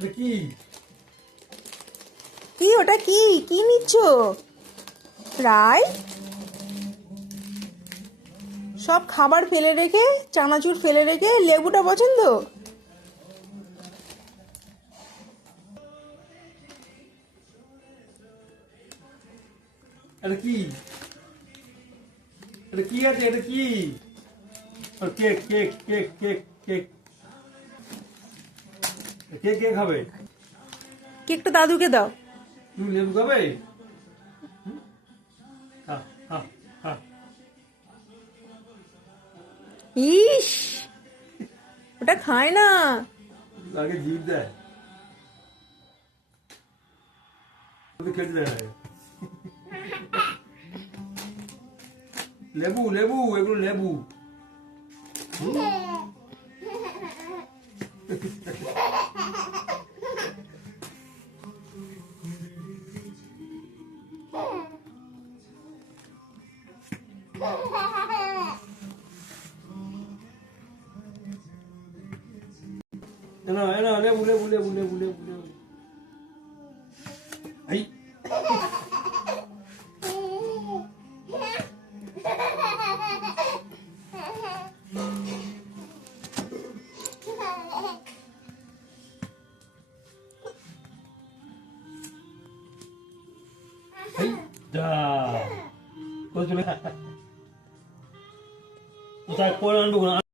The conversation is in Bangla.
কি কি ওটা? কি কি নিচ্ছ রায়? সব খাবার ফেলে রেখে, চানাচুর ফেলে রেখে লেবুটা পছন্দ? এটা কি এটা কি আছে? এটা কি? Cake cake cake cake cake cake কে খাবে? কেকটা দাদুকে দাও। তুমি লেবু খাবে? খা খা খা। ইস, ওটা খায় না। আগে জিভ দেয়, খেতে দেয় না। লেবু লেবু, এগুলো লেবু। এনা এনা লেবু লেবু লেবু লেবু লেবু লেবু। এই এই দা কোথায় পড়ে আনবো?